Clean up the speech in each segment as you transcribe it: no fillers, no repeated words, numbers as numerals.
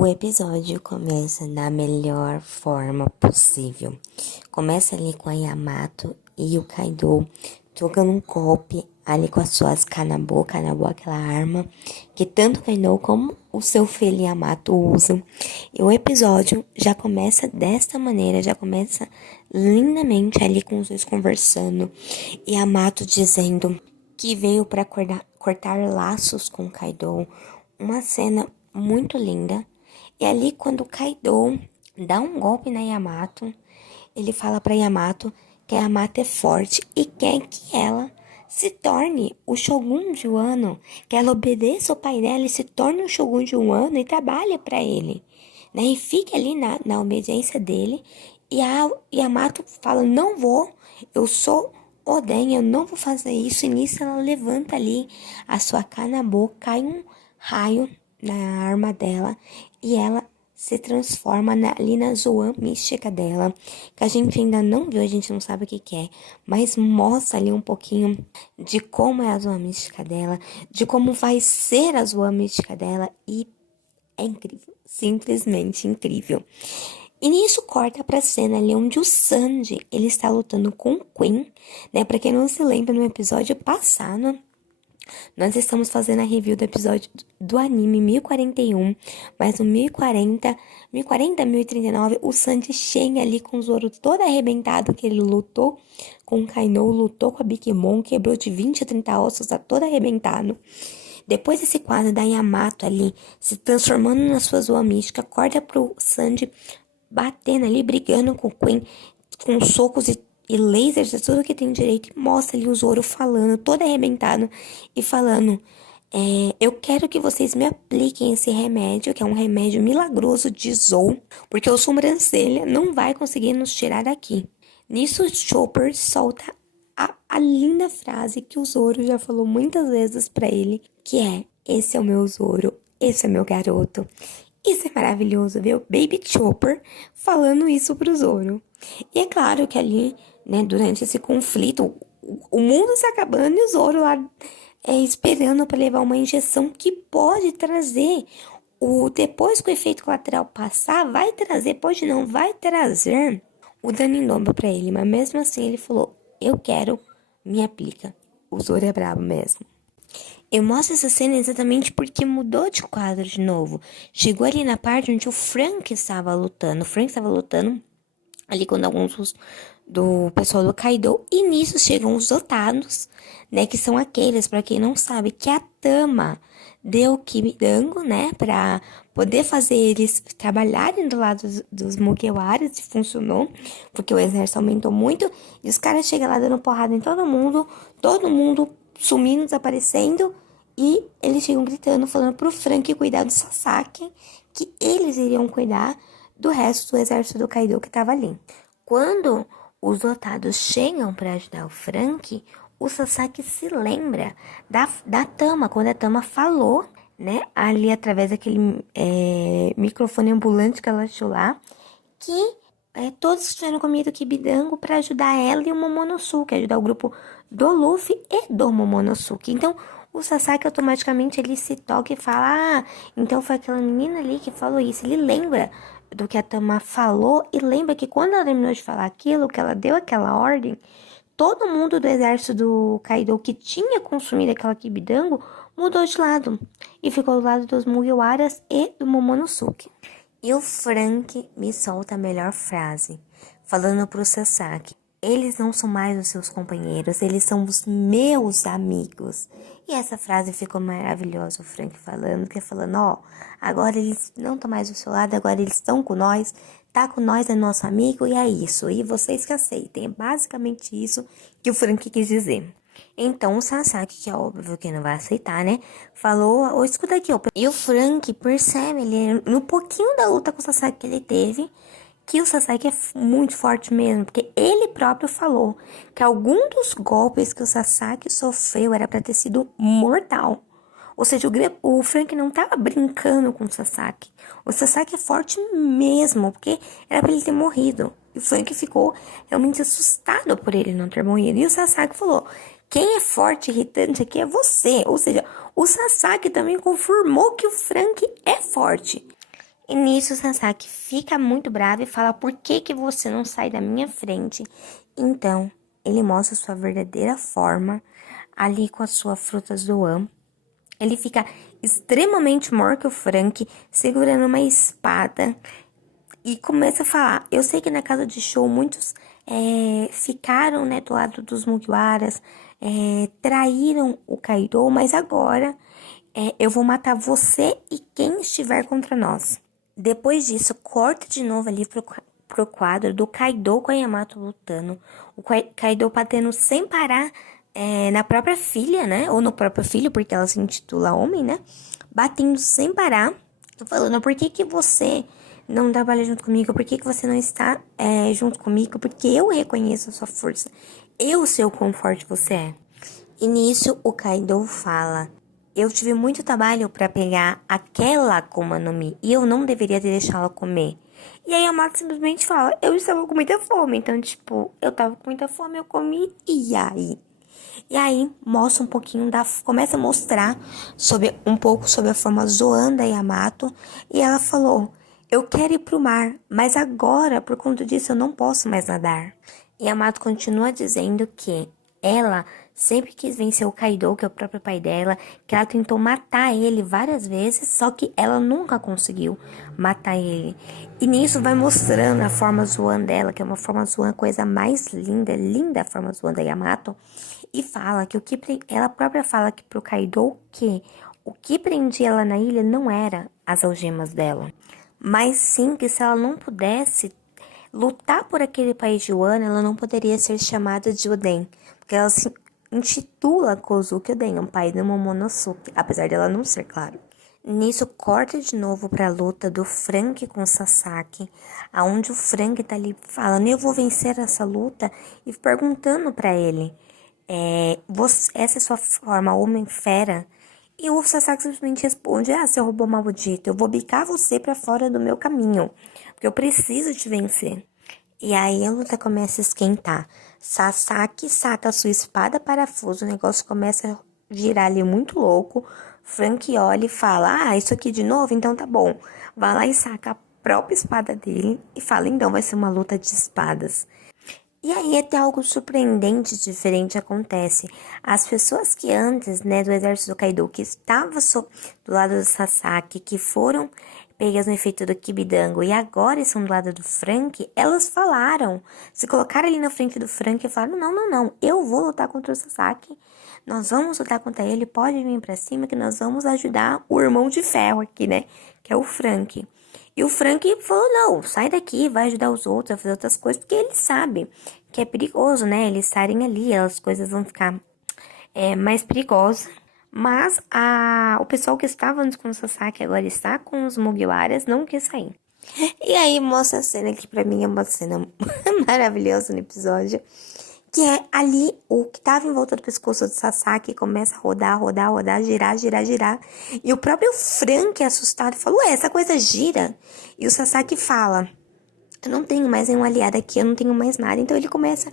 O episódio começa da melhor forma possível. Começa ali com a Yamato e o Kaido trocando um golpe ali com as suas Kanabo, aquela arma que tanto o Kaido como o seu filho Yamato usam. E o episódio já começa desta maneira, já começa lindamente ali com os dois conversando. E Yamato dizendo que veio para cortar laços com o Kaido. Uma cena muito linda. E ali, quando o Kaido dá um golpe na Yamato, ele fala pra Yamato que a Yamato é forte e quer que ela se torne o Shogun de Wano, que ela obedeça o pai dela e se torne o Shogun de Wano e trabalhe pra ele, né? E fique ali na obediência dele. E a Yamato fala, não vou, eu sou Oden, eu não vou fazer isso. E nisso ela levanta ali a sua Kanabo, cai um raio na arma dela e ela se transforma ali na Zoan mística dela, que a gente ainda não viu, a gente não sabe o que é, mas mostra ali um pouquinho de como é a Zoan mística dela, de como vai ser a Zoan mística dela, e é incrível, simplesmente incrível. E nisso corta pra cena ali onde o Sanji, ele está lutando com o Queen, né? Pra quem não se lembra, no episódio passado, nós estamos fazendo a review do episódio do anime 1041, mas no 1039, o Sanji chega ali com o Zoro todo arrebentado, que ele lutou com o Kaido, lutou com a Big Mom, quebrou de 20 a 30 ossos, tá todo arrebentado. Depois desse quadro da Yamato ali, se transformando na sua Zoa mística, corta pro Sanji batendo ali, brigando com o Queen, com socos e lasers, é tudo que tem direito. E mostra ali o Zoro falando, todo arrebentado, e falando, eu quero que vocês me apliquem esse remédio, que é um remédio milagroso de Zou, porque o sobrancelha não vai conseguir nos tirar daqui. Nisso, o Chopper solta a linda frase que o Zoro já falou muitas vezes pra ele, que é, esse é o meu Zoro, esse é meu garoto. Isso é maravilhoso, ver o Baby Chopper falando isso pro Zoro. E é claro que ali, né, durante esse conflito, o mundo se acabando e o Zoro lá esperando para levar uma injeção que pode trazer, depois que o efeito colateral passar, vai trazer, pode não, vai trazer o dano em dobro para ele. Mas mesmo assim ele falou, eu quero, me aplica. O Zoro é brabo mesmo. Eu mostro essa cena exatamente porque mudou de quadro de novo. Chegou ali na parte onde o Frank estava lutando. O Frank estava lutando ali com alguns do pessoal do Kaido. E nisso chegam os Otanos, né? Que são aqueles, para quem não sabe, que a Tama deu o Kibidango, né? Pra poder fazer eles trabalharem do lado dos Mugiwaras. E funcionou, porque o exército aumentou muito. E os caras chegam lá dando porrada em todo mundo sumindo, desaparecendo, e eles chegam gritando, falando pro Frank cuidar do Sasaki, que eles iriam cuidar do resto do exército do Kaido que tava ali. Quando os Otados chegam para ajudar o Frank, o Sasaki se lembra da Tama, quando a Tama falou, né, ali através daquele microfone ambulante que ela achou lá, que todos tiveram comido Kibidango para ajudar ela e o Momonosuke, ajudar o grupo do Luffy e do Momonosuke. Então, o Sasaki automaticamente ele se toca e fala, então foi aquela menina ali que falou isso. Ele lembra do que a Tama falou e lembra que quando ela terminou de falar aquilo, que ela deu aquela ordem, todo mundo do exército do Kaido que tinha consumido aquela Kibidango mudou de lado e ficou do lado dos Mugiwaras e do Momonosuke. E o Frank me solta a melhor frase, falando pro Sasaki. Eles não são mais os seus companheiros, eles são os meus amigos. E essa frase ficou maravilhosa, o Frank falando, agora eles não estão mais do seu lado, agora eles estão com nós, tá com nós, é nosso amigo, e é isso. E vocês que aceitem, é basicamente isso que o Frank quis dizer. Então o Sasaki, que é óbvio que não vai aceitar, né, falou, escuta aqui, ó. E o Frank percebe, ele, no pouquinho da luta com o Sasaki que ele teve, que o Sasaki é muito forte mesmo, porque ele próprio falou que algum dos golpes que o Sasaki sofreu era para ter sido mortal. Ou seja, o Frank não tava brincando com o Sasaki. O Sasaki é forte mesmo, porque era para ele ter morrido. E o Frank ficou realmente assustado por ele não ter morrido. E o Sasaki falou, quem é forte e irritante aqui é você. Ou seja, o Sasaki também confirmou que o Frank é forte. E nisso o Sasaki fica muito bravo e fala: por que que você não sai da minha frente? Então, ele mostra sua verdadeira forma ali com a sua fruta Zoan. Ele fica extremamente maior que o Frank, segurando uma espada e começa a falar: eu sei que na casa de show muitos ficaram, né, do lado dos Mugiwaras, traíram o Kaido, mas agora eu vou matar você e quem estiver contra nós. Depois disso, corta de novo ali pro quadro do Kaido com a Yamato lutando. O Kaido batendo sem parar na própria filha, né? Ou no próprio filho, porque ela se intitula homem, né? Batendo sem parar, falando: por que que você não trabalha junto comigo? Por que que você não está junto comigo? Porque eu reconheço a sua força. Eu sei o quão forte você é. E nisso o Kaido fala: eu tive muito trabalho para pegar aquela Akuma no Mi e eu não deveria ter deixado ela comer. E aí a Yamato simplesmente fala: eu estava com muita fome. Então, tipo, eu tava com muita fome, eu comi. E aí? E aí mostra um pouquinho começa a mostrar um pouco sobre a forma Zoan da Yamato. E ela falou: eu quero ir pro mar, mas agora, por conta disso, eu não posso mais nadar. E Yamato continua dizendo que ela sempre quis vencer o Kaido, que é o próprio pai dela, que ela tentou matar ele várias vezes, só que ela nunca conseguiu matar ele. E nisso vai mostrando a forma Zoan dela, que é uma forma Zoan, coisa mais linda, linda a forma Zoan da Yamato. E fala que ela própria fala que pro Kaido que o que prendia ela na ilha não era as algemas dela, mas sim que se ela não pudesse lutar por aquele país de Wano, ela não poderia ser chamada de Oden, porque ela se intitula Kozuki Oden, um pai do Momonosuke, apesar dela não ser, claro. Nisso corta de novo pra luta do Frank com o Sasaki, aonde o Frank tá ali falando: eu vou vencer essa luta, e perguntando pra ele: essa é sua forma homem-fera? E o Sasaki simplesmente responde: seu robô maldito, eu vou bicar você pra fora do meu caminho, porque eu preciso te vencer. E aí a luta começa a esquentar. Sasaki saca sua espada parafuso, o negócio começa a girar ali muito louco. Frank olha e fala: isso aqui de novo? Então tá bom. Vai lá e saca a própria espada dele e fala: então vai ser uma luta de espadas. E aí até algo surpreendente, diferente acontece. As pessoas que antes, né, do exército do Kaido, que estavam do lado do Sasaki, que foram pegas no efeito do Kibidango e agora estão do lado do Frank, elas falaram, se colocaram ali na frente do Frank e falaram: não, eu vou lutar contra o Sasaki, nós vamos lutar contra ele, pode vir pra cima que nós vamos ajudar o irmão de ferro aqui, né, que é o Frank. E o Frank falou: não, sai daqui, vai ajudar os outros a fazer outras coisas, porque ele sabe que é perigoso, né? Eles estarem ali, as coisas vão ficar mais perigosas. Mas o pessoal que estava antes com o Sasaki agora está com os Mugiwaras, não quer sair. E aí mostra a cena que pra mim é uma cena maravilhosa no episódio, que é ali o que tava em volta do pescoço do Sasaki começa a rodar, girar. E o próprio Frank, assustado, falou: essa coisa gira. E o Sasaki fala: eu não tenho mais nenhum aliado aqui, eu não tenho mais nada. Então ele começa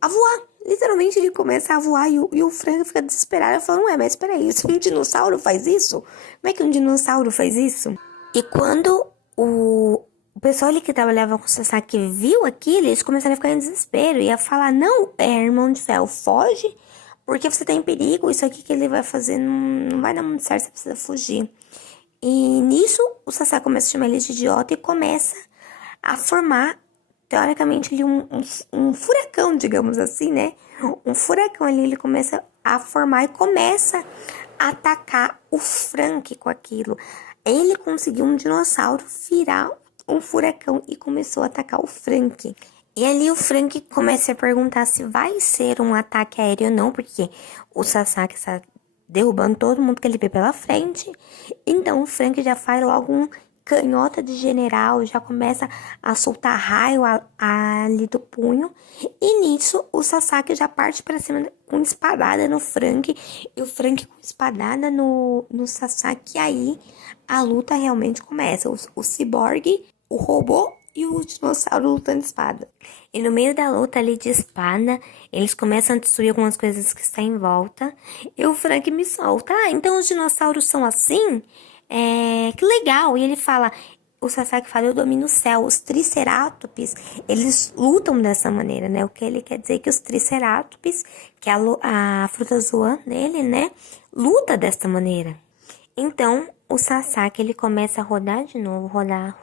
a voar. Literalmente ele começa a voar e o Frank fica desesperado, falando: mas peraí, um dinossauro faz isso? Como é que um dinossauro faz isso? E quando o pessoal ali que trabalhava com o Sasaki viu aquilo, eles começaram a ficar em desespero. Ia falar: não, irmão de ferro, foge, porque você tá em perigo. Isso aqui que ele vai fazer não vai dar muito certo, você precisa fugir. E nisso, o Sasaki começa a chamar ele de idiota e começa a formar, teoricamente, ali um furacão, digamos assim, né? Um furacão ali, ele começa a formar e começa a atacar o Frank com aquilo. Ele conseguiu um dinossauro virar um furacão e começou a atacar o Frank. E ali o Frank começa a perguntar se vai ser um ataque aéreo ou não, porque o Sasaki está derrubando todo mundo que ele vê pela frente. Então o Frank já faz logo um canhota de general, já começa a soltar raio ali do punho. E nisso o Sasaki já parte para cima com espadada no Frank. E o Frank com espadada no Sasaki. E aí a luta realmente começa. O ciborgue, o robô e o dinossauro lutando espada. E no meio da luta ali de espada, eles começam a destruir algumas coisas que estão em volta. E o Frank me solta: então os dinossauros são assim? Que legal. E ele fala: o Sasaki fala, eu domino o céu. Os Triceratops, eles lutam dessa maneira, né? O que ele quer dizer que os Triceratops, que é a fruta zoan dele, né? Luta dessa maneira. Então, o Sasaki, ele começa a rodar de novo, rodar,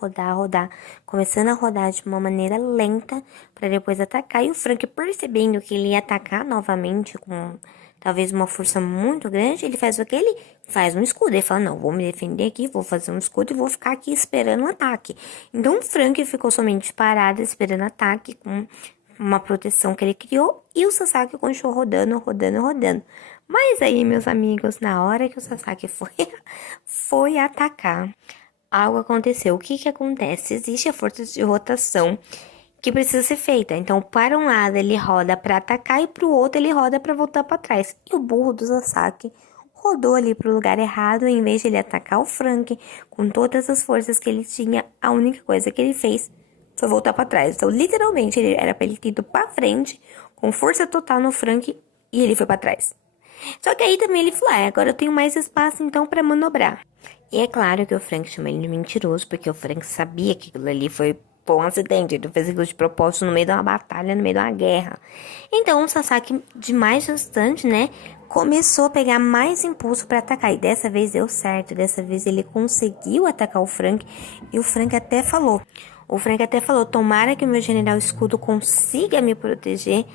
começando a rodar de uma maneira lenta para depois atacar. E o Frank, percebendo que ele ia atacar novamente com talvez uma força muito grande, ele faz o que? Ele faz um escudo. Ele fala, não, vou me defender aqui, vou fazer um escudo e vou ficar aqui esperando o ataque. Então, o Frank ficou somente parado, esperando o ataque com uma proteção que ele criou, e o Sasaki continuou rodando. Mas aí, meus amigos, na hora que o Sasaki foi atacar, algo aconteceu. O que que acontece? Existe a força de rotação que precisa ser feita. Então, para um lado ele roda para atacar e para o outro ele roda para voltar para trás. E o burro do Sasaki rodou ali para o lugar errado, em vez de ele atacar o Frank com todas as forças que ele tinha, a única coisa que ele fez foi voltar para trás. Então, literalmente, ele era para ele ter ido para frente, com força total no Frank, e ele foi para trás. Só que aí também ele falou, agora eu tenho mais espaço então para manobrar. E é claro que o Frank chamou ele de mentiroso, porque o Frank sabia que aquilo ali foi um acidente, ele fez aquilo de propósito no meio de uma batalha, no meio de uma guerra. Então o Sasaki, de mais distante, né, começou a pegar mais impulso para atacar. E dessa vez deu certo, dessa vez ele conseguiu atacar o Frank, e o Frank até falou, tomara que o meu general escudo consiga me proteger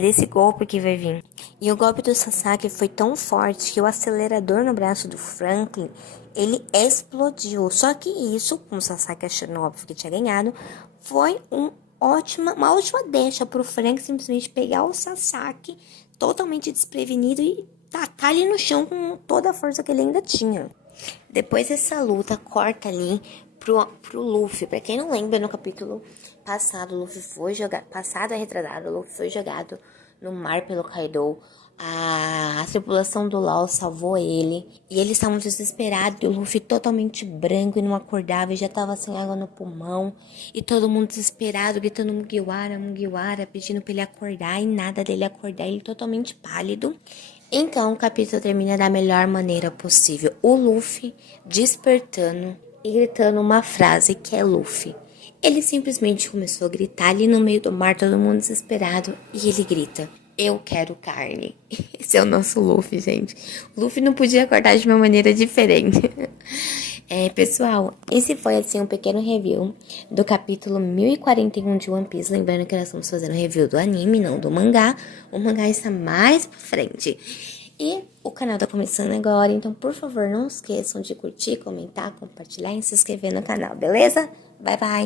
desse golpe que vai vir. E o golpe do Sasaki foi tão forte que o acelerador no braço do Franklin, ele explodiu. Só que isso, com o Sasaki achando óbvio que tinha ganhado, foi uma ótima deixa pro Frank simplesmente pegar o Sasaki totalmente desprevenido e tacar ele no chão com toda a força que ele ainda tinha. Depois dessa luta, corta ali pro Luffy. Pra quem não lembra, no capítulo passado, o Luffy foi jogado, o Luffy foi jogado no mar pelo Kaido. A tripulação do LOL salvou ele. E eles estavam desesperados. E o Luffy totalmente branco e não acordava. E já tava sem água no pulmão. E todo mundo desesperado, gritando Mugiwara, pedindo pra ele acordar. E nada dele acordar. Ele totalmente pálido. Então o capítulo termina da melhor maneira possível. O Luffy despertando e gritando uma frase que é Luffy. Ele simplesmente começou a gritar ali no meio do mar, todo mundo desesperado. E ele grita, eu quero carne. Esse é o nosso Luffy, gente. O Luffy não podia acordar de uma maneira diferente. Pessoal, esse foi assim um pequeno review do capítulo 1041 de One Piece. Lembrando que nós estamos fazendo review do anime, não do mangá. O mangá está mais pra frente. E o canal tá começando agora, então por favor não esqueçam de curtir, comentar, compartilhar e se inscrever no canal, beleza? Bye, bye!